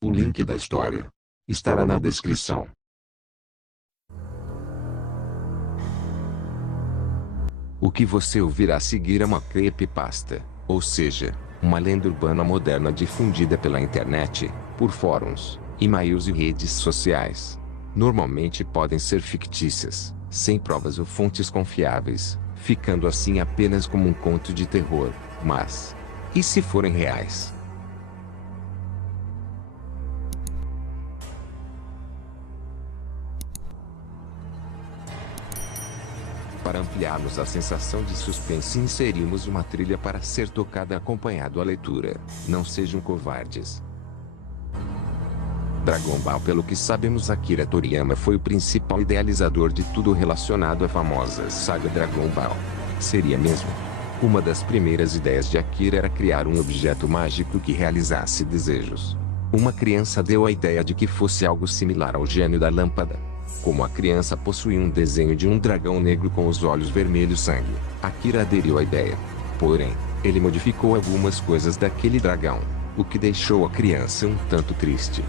O link da história estará na descrição. O que você ouvirá a seguir é uma creepypasta, ou seja, uma lenda urbana moderna difundida pela internet, por fóruns, e-mails e redes sociais. Normalmente podem ser fictícias, sem provas ou fontes confiáveis, ficando assim apenas como um conto de terror, mas... e se forem reais? Para ampliarmos a sensação de suspense, inserimos uma trilha para ser tocada acompanhado à leitura. Não sejam covardes. Dragon Ball. Pelo que sabemos, Akira Toriyama foi o principal idealizador de tudo relacionado à famosa saga Dragon Ball. Seria mesmo? Uma das primeiras ideias de Akira era criar um objeto mágico que realizasse desejos. Uma criança deu a ideia de que fosse algo similar ao gênio da lâmpada. Como a criança possuía um desenho de um dragão negro com os olhos vermelhos sangue, Akira aderiu à ideia. Porém, ele modificou algumas coisas daquele dragão, o que deixou a criança um tanto triste.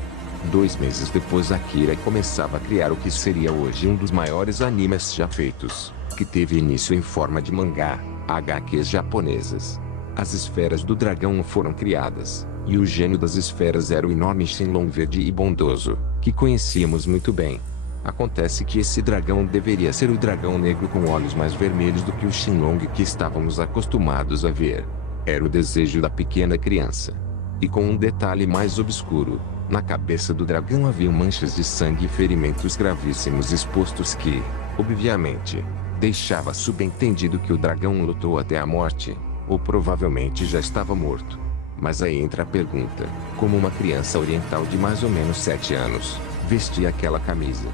2 meses depois, Akira começava a criar o que seria hoje um dos maiores animes já feitos, que teve início em forma de mangá, HQs japonesas. As esferas do dragão foram criadas, e o gênio das esferas era o enorme Shenlong verde e bondoso, que conhecíamos muito bem. Acontece que esse dragão deveria ser o dragão negro com olhos mais vermelhos do que o Shenlong que estávamos acostumados a ver. Era o desejo da pequena criança. E com um detalhe mais obscuro, na cabeça do dragão haviam manchas de sangue e ferimentos gravíssimos expostos que, obviamente, deixava subentendido que o dragão lutou até a morte, ou provavelmente já estava morto. Mas aí entra a pergunta: como uma criança oriental de mais ou menos 7 anos vestia aquela camisa?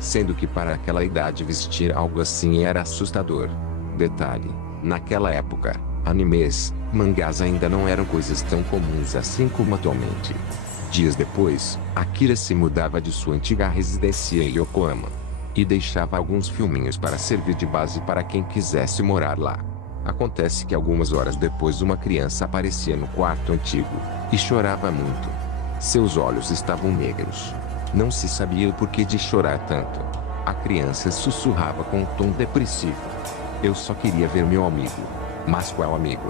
Sendo que para aquela idade vestir algo assim era assustador. Detalhe: naquela época, animes, mangás ainda não eram coisas tão comuns assim como atualmente. Dias depois, Akira se mudava de sua antiga residência em Yokohama. E deixava alguns filminhos para servir de base para quem quisesse morar lá. Acontece que algumas horas depois uma criança aparecia no quarto antigo, e chorava muito. Seus olhos estavam negros. Não se sabia o porquê de chorar tanto. A criança sussurrava com um tom depressivo: "Eu só queria ver meu amigo." Mas qual amigo?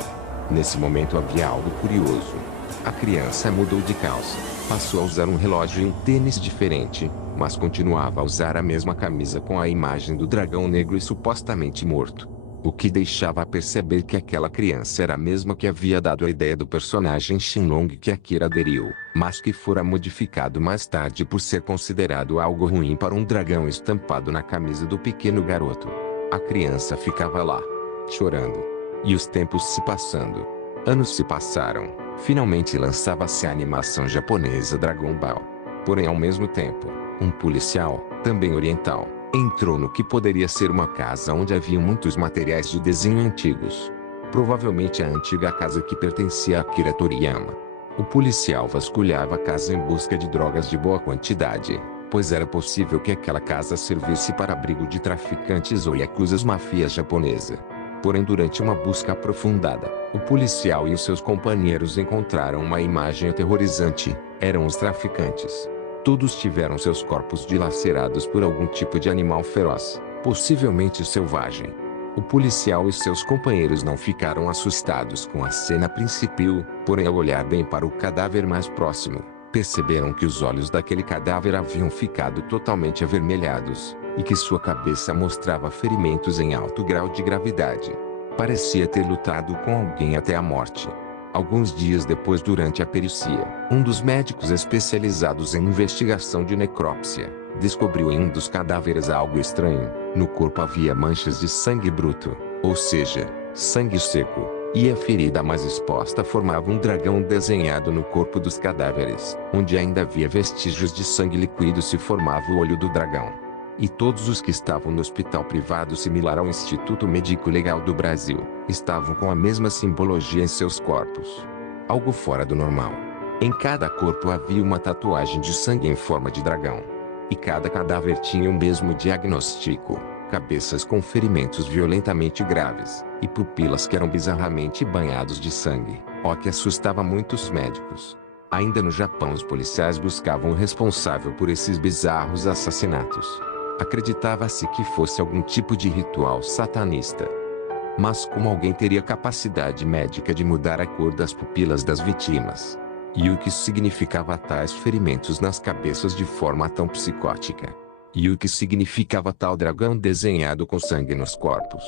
Nesse momento havia algo curioso. A criança mudou de calça, passou a usar um relógio e um tênis diferente, mas continuava a usar a mesma camisa com a imagem do dragão negro e supostamente morto. O que deixava a perceber que aquela criança era a mesma que havia dado a ideia do personagem Shenlong que Akira aderiu, mas que fora modificado mais tarde por ser considerado algo ruim para um dragão estampado na camisa do pequeno garoto. A criança ficava lá, chorando. E os tempos se passando. Anos se passaram. Finalmente lançava-se a animação japonesa Dragon Ball. Porém, ao mesmo tempo, um policial, também oriental, entrou no que poderia ser uma casa onde havia muitos materiais de desenho antigos. Provavelmente a antiga casa que pertencia a Akira Toriyama. O policial vasculhava a casa em busca de drogas de boa quantidade, pois era possível que aquela casa servisse para abrigo de traficantes ou yakuzas máfia japonesa. Porém, durante uma busca aprofundada, o policial e os seus companheiros encontraram uma imagem aterrorizante: eram os traficantes. Todos tiveram seus corpos dilacerados por algum tipo de animal feroz, possivelmente selvagem. O policial e seus companheiros não ficaram assustados com a cena a princípio, porém ao olhar bem para o cadáver mais próximo, perceberam que os olhos daquele cadáver haviam ficado totalmente avermelhados, e que sua cabeça mostrava ferimentos em alto grau de gravidade. Parecia ter lutado com alguém até a morte. Alguns dias depois, durante a perícia, um dos médicos especializados em investigação de necrópsia descobriu em um dos cadáveres algo estranho. No corpo havia manchas de sangue bruto, ou seja, sangue seco, e a ferida mais exposta formava um dragão desenhado no corpo dos cadáveres. Onde ainda havia vestígios de sangue líquido se formava o olho do dragão. E todos os que estavam no hospital privado similar ao Instituto Médico Legal do Brasil, estavam com a mesma simbologia em seus corpos. Algo fora do normal. Em cada corpo havia uma tatuagem de sangue em forma de dragão. E cada cadáver tinha o mesmo diagnóstico: cabeças com ferimentos violentamente graves, e pupilas que eram bizarramente banhados de sangue, o que assustava muitos médicos. Ainda no Japão, os policiais buscavam o responsável por esses bizarros assassinatos. Acreditava-se que fosse algum tipo de ritual satanista. Mas como alguém teria capacidade médica de mudar a cor das pupilas das vítimas? E o que significava tais ferimentos nas cabeças de forma tão psicótica? E o que significava tal dragão desenhado com sangue nos corpos?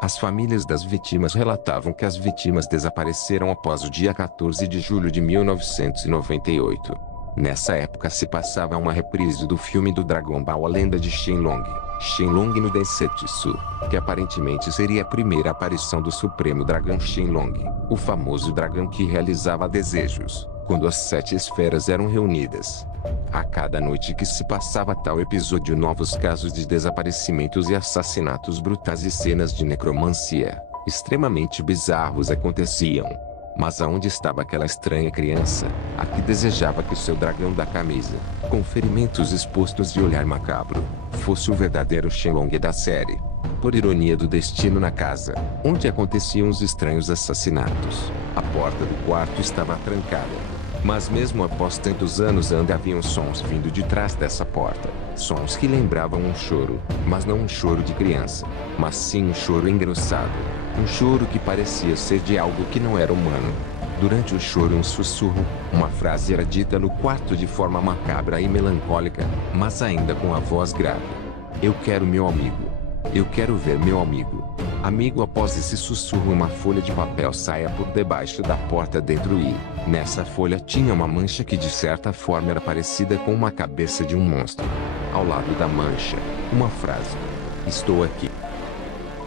As famílias das vítimas relatavam que as vítimas desapareceram após o dia 14 de julho de 1998. Nessa época se passava uma reprise do filme do Dragon Ball A Lenda de Shenlong, Shenlong no Densetsu, que aparentemente seria a primeira aparição do Supremo Dragão Shenlong, o famoso dragão que realizava desejos, quando as 7 esferas eram reunidas. A cada noite que se passava tal episódio, novos casos de desaparecimentos e assassinatos brutais e cenas de necromancia, extremamente bizarros aconteciam. Mas aonde estava aquela estranha criança, a que desejava que seu dragão da camisa, com ferimentos expostos e olhar macabro, fosse o verdadeiro Shenlong da série? Por ironia do destino, na casa, onde aconteciam os estranhos assassinatos, a porta do quarto estava trancada. Mas mesmo após tantos anos ainda haviam sons vindo de trás dessa porta. Sons que lembravam um choro, mas não um choro de criança, mas sim um choro engrossado. Um choro que parecia ser de algo que não era humano. Durante o choro, um sussurro, uma frase era dita no quarto de forma macabra e melancólica, mas ainda com a voz grave. Eu quero meu amigo. Eu quero ver meu amigo. Amigo. Após esse sussurro, uma folha de papel saía por debaixo da porta dentro e, nessa folha tinha uma mancha que de certa forma era parecida com uma cabeça de um monstro. Ao lado da mancha, uma frase. Estou aqui.